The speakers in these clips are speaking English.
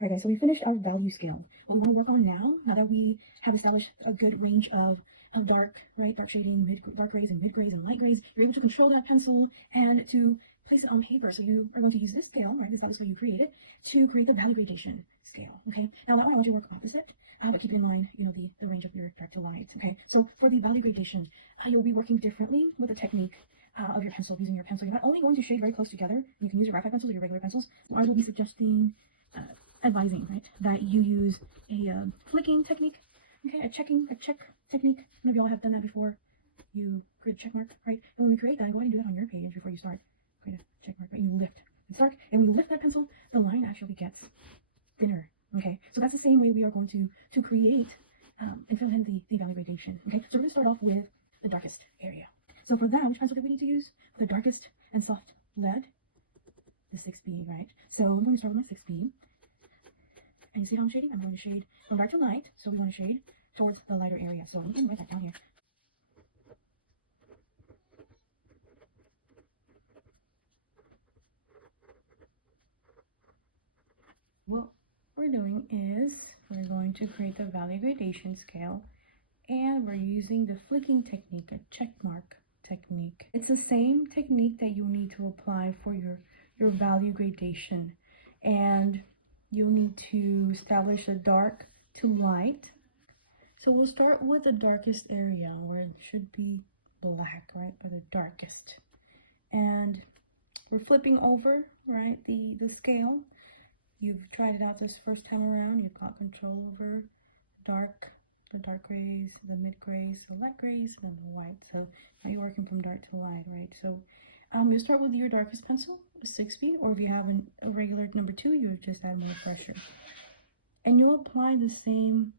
Alright guys, so we finished our value scale. What we want to work on now that we have established a good range of dark, right, dark shading, dark grays and mid grays and light grays, you're able to control that pencil and to place it on paper. So you are going to use this scale, right, this value scale you created, to create the value gradation scale, okay? Now that one I want you to work opposite, but keep in mind, you know, the range of your dark to light, okay? So for the value gradation, you'll be working differently with the technique of your pencil, using your pencil. You're not only going to shade very close together, you can use your graphite pencils or your regular pencils, I will be suggesting advising, right, that you use a flicking technique, okay, a check technique. None of y'all have done that before. You create a check mark, right? And when we create that, go ahead and do that on your page before you start. Create a check mark, right? And you lift. It's dark, and when you lift that pencil, the line actually gets thinner. Okay, so that's the same way we are going to create and fill in the value gradation. Okay, so we're gonna start off with the darkest area. So for that, which pencil do we need to use? For the darkest and soft lead, the 6B, right? So I'm going to start with my 6B. And you see how I'm shading? I'm going to shade from dark to light, so we want to shade towards the lighter area. So we can write that down here. What we're doing is we're going to create the value gradation scale, and we're using the flicking technique, a check mark technique. It's the same technique that you'll need to apply for your value gradation, and you'll need to establish a dark to light. So we'll start with the darkest area where it should be black, right, or the darkest. And we're flipping over, right, the scale. You've tried it out this first time around. You've got control over the dark grays, the mid grays, the light grays, and then the white. So now you're working from dark to light, right? So you'll start with your darkest pencil, a 6B, or if you have a regular number 2, you just add more pressure. And you'll apply the same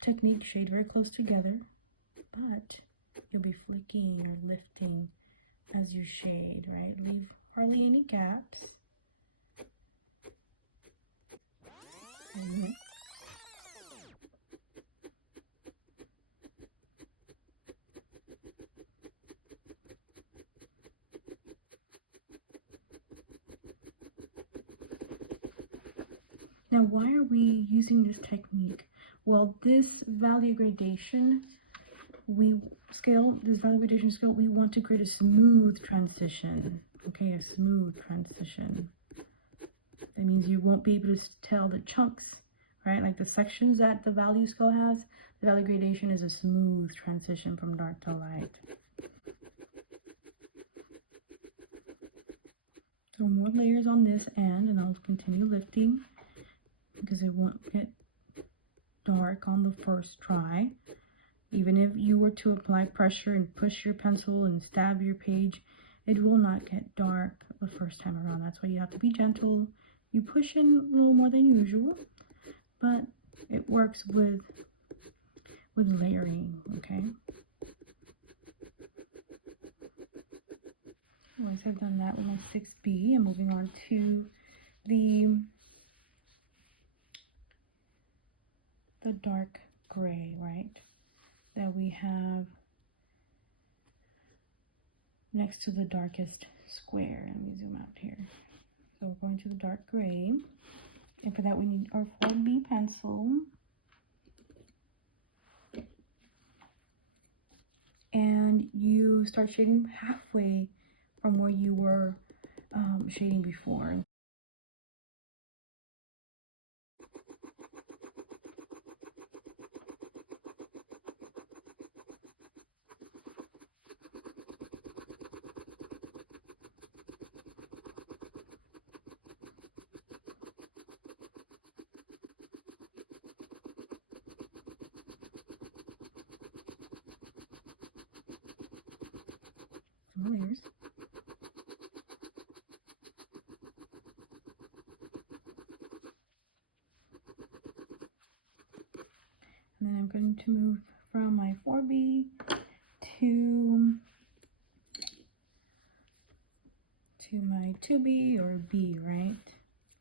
technique, shade very close together, but you'll be flicking or lifting as you shade, right? Leave hardly any gaps. Mm-hmm. Now, why are we using this technique? Well, this value gradation, we want to create a smooth transition, okay, a smooth transition. That means you won't be able to tell the chunks, right, like the sections that the value scale has. The value gradation is a smooth transition from dark to light. So more layers on this end, and I'll continue lifting because it won't get dark on the first try. Even if you were to apply pressure and push your pencil and stab your page, it will not get dark the first time around. That's why you have to be gentle. You push in a little more than usual, but it works with layering, okay? Once I've done that with my 6B, I'm moving on to the dark gray, right, that we have next to the darkest square. Let me zoom out here. So we're going to the dark gray, and for that we need our 4B pencil, and you start shading halfway from where you were shading before. Some layers. And then I'm going to move from my 4B to my 2B or B, right?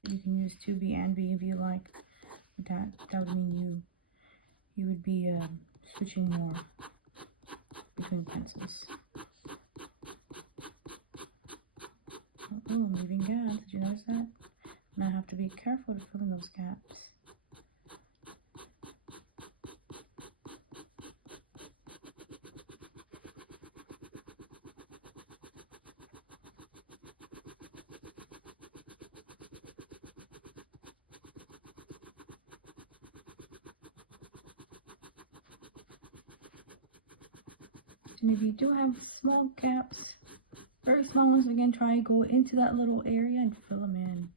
You can use 2B and B if you like. That would mean you would be switching more between pencils. Oh, I'm leaving gaps. Did you notice that? And I have to be careful to fill in those gaps. And if you do have small gaps, very small ones, again, try and go into that little area and fill them in.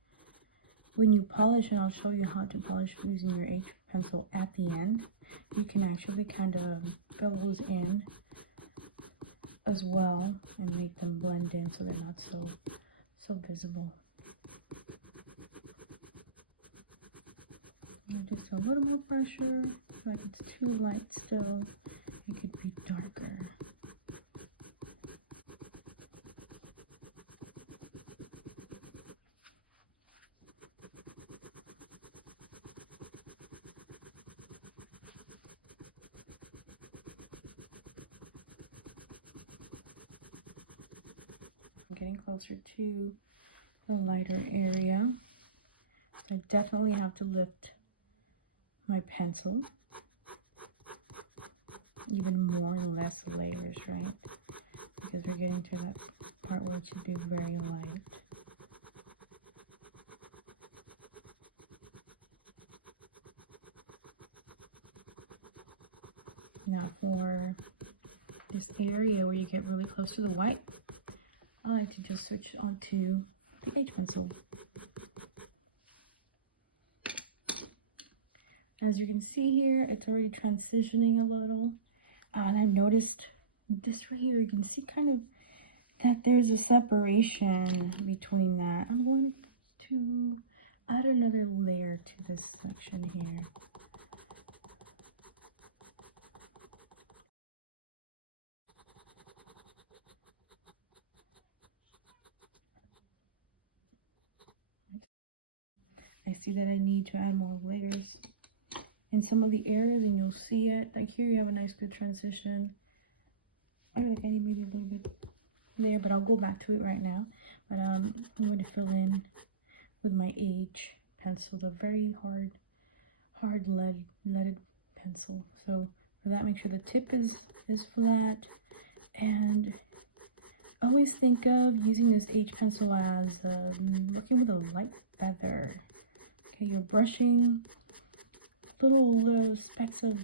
When you polish, and I'll show you how to polish using your H pencil at the end, you can actually kind of fill those in as well and make them blend in so they're not so visible. And just a little more pressure, like it's too light still, it could be darker. Getting closer to the lighter area. So I definitely have to lift my pencil even more and less layers, right? Because we're getting to that part where it should be very light. Now for this area where you get really close to the white, I like to just switch onto the H pencil. As you can see here, it's already transitioning a little. And I've noticed this right here, you can see kind of that there's a separation between that. I'm going to add another layer to this section here. I see that I need to add more layers in some of the areas, and you'll see it. Like here you have a nice good transition. I feel like I need maybe a little bit there, but I'll go back to it right now. But I'm going to fill in with my H pencil, the very hard leaded pencil. So for that, make sure the tip is flat, and always think of using this H pencil as working with a light feather. Okay, you're brushing little specks of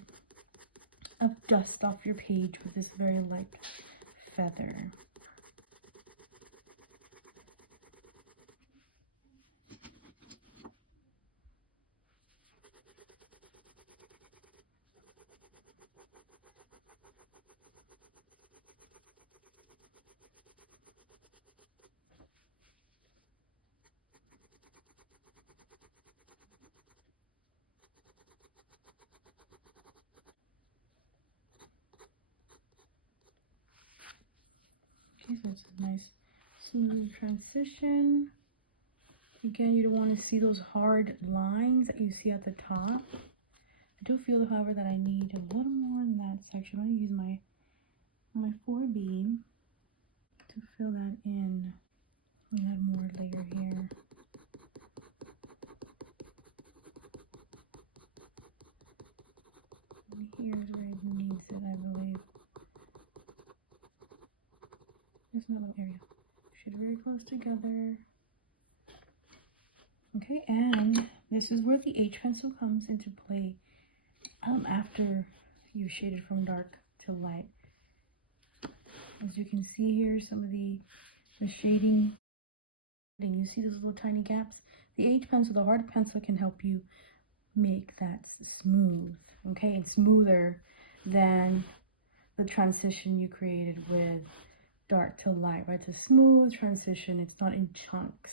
dust off your page with this very light feather. So it's a nice smooth transition. Again, you don't want to see those hard lines that you see at the top. I do feel, however, that I need a little more in that section. I'm going to use my 4B to fill that in and add more layer here. And here's where it needs it, I believe. Just in that little area. Should very close together. Okay, and this is where the H pencil comes into play after you've shaded from dark to light. As you can see here, some of the shading, and you see those little tiny gaps. The H pencil, the hard pencil, can help you make that smooth. Okay, it's smoother than the transition you created with dark to light, right? It's a smooth transition. It's not in chunks.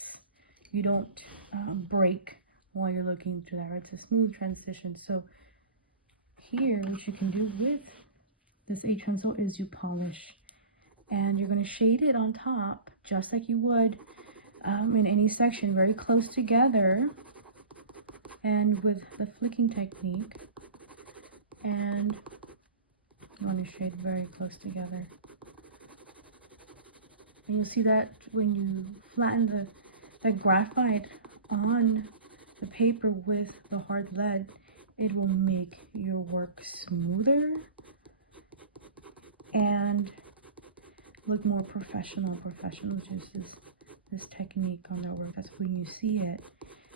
You don't break while you're looking through that, right? It's a smooth transition. So here, what you can do with this H pencil is you polish, and you're going to shade it on top just like you would in any section, very close together, and with the flicking technique, and you want to shade very close together. And you'll see that when you flatten the graphite on the paper with the hard lead, it will make your work smoother and look more professional. Professional just this technique on their work. That's when you see it.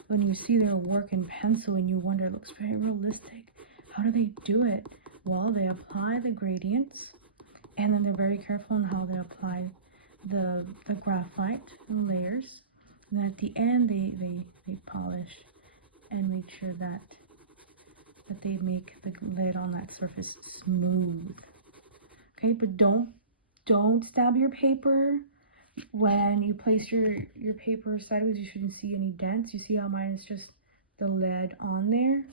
When you see their work in pencil and you wonder, it looks very realistic. How do they do it? Well, they apply the gradients, and then they're very careful on how they apply the graphite in layers. And then at the end, they polish and make sure that they make the lid on that surface smooth. Okay, but don't stab your paper. When you place your paper sideways, you shouldn't see any dents. You see how mine is just the lead on there?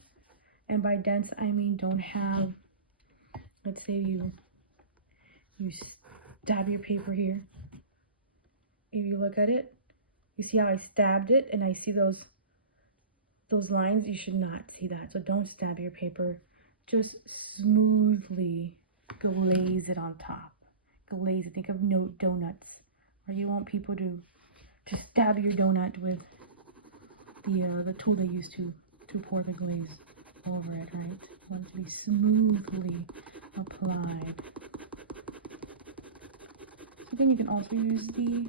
And by dents, I mean don't have, let's say you stab your paper here. If you look at it, you see how I stabbed it and I see those lines? You should not see that. So don't stab your paper. Just smoothly glaze it on top. Glaze it. Think of donuts. Or you want people to stab your donut with the tool they use to pour the glaze over it, right? You want it to be smoothly applied. So then you can also use the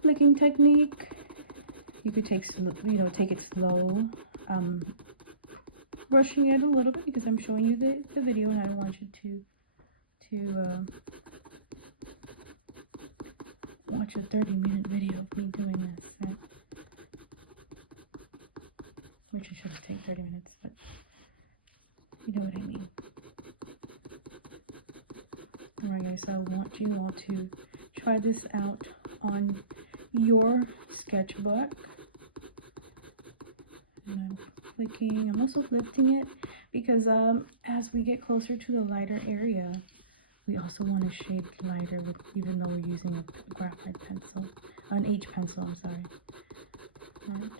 flicking technique. You could take it slow, brushing it a little bit because I'm showing you the video and I don't want you to watch a 30-minute video of me doing this, right? Which should have taken 30 minutes, but you know what I mean. Alright guys, so I want you all to try this out on your sketchbook. And I'm flicking, I'm also lifting it because as we get closer to the lighter area, we also want to shade lighter with, even though we're using a graphite pencil, an H pencil, I'm sorry. Right.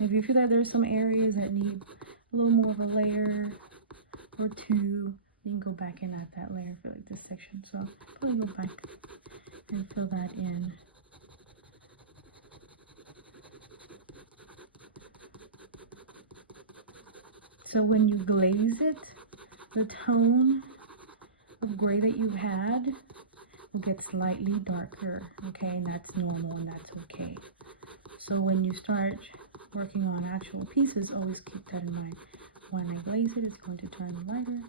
If you feel that there's some areas that need a little more of a layer or two, you can go back in at that layer for like this section. So probably go back and fill that in. So when you glaze it, the tone of gray that you had will get slightly darker, okay, and that's normal and that's okay. So when you start working on actual pieces, always keep that in mind. When I glaze it, it's going to turn lighter,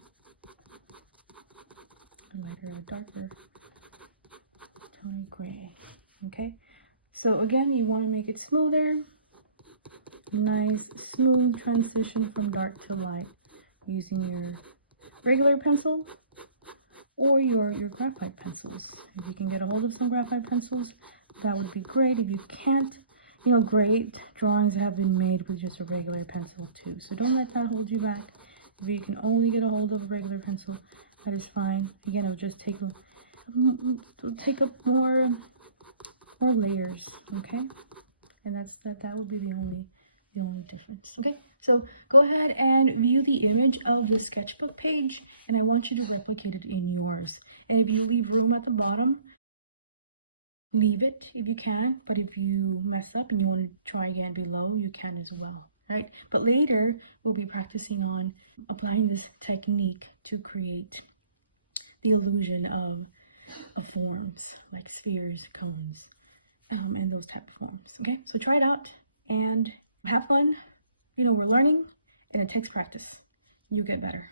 and darker tone gray, okay? So again, you want to make it smoother, nice smooth transition from dark to light using your regular pencil or your graphite pencils. If you can get a hold of some graphite pencils, that would be great. If you can't, great drawings have been made with just a regular pencil too. So don't let that hold you back. If you can only get a hold of a regular pencil, that is fine. Again, it'll just take up more layers, okay? And that would be the only difference. Okay, so go ahead and view the image of the sketchbook page, and I want you to replicate it in yours. And if you leave room at the bottom, leave it if you can, but if you mess up and you want to try again below, you can as well, right? But later we'll be practicing on applying this technique to create the illusion of forms like spheres, cones, and those type of forms. Okay, so try it out and have fun. We're learning and it takes practice. You get better.